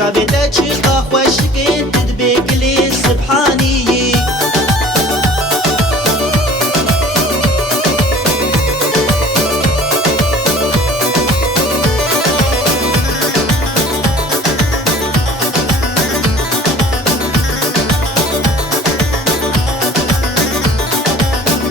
چاوێتە چیقا خوۆشکن تدبێ گلێ سبحانیی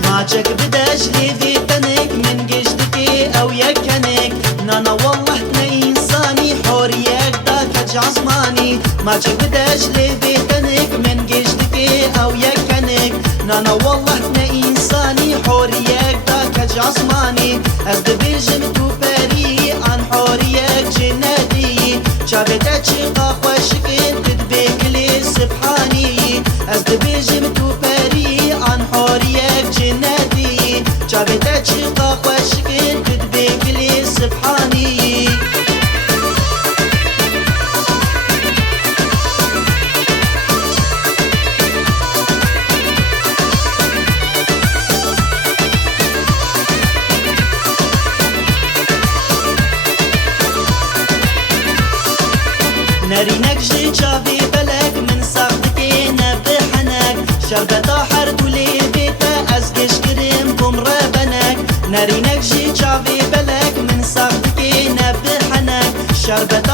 ماچك بداش ليدي تنك من قشتكي او يكنك نانا والله تنا انساني حوريك داك جعزماني ماچك بداش ليدي تنك من قشتكي او يكنك نانا والله تنا انساني حوريك داك جعزماني از دبيجم تو بري عن حوريك جنادي شابتا چيقا خوشكين تدبيك لي سبحاني از دبيجم تو بري عن حوريك جنادي شابتا چيقا خوشكين تدبيك لي سبحاني نرينك جي جابي بلك من ساقتكي نبحنك شربتا حرد ولي بيتا ازقش كريم بمرا بنك نرينك جي جابي بلك من ساقتكي نبحنك شربتا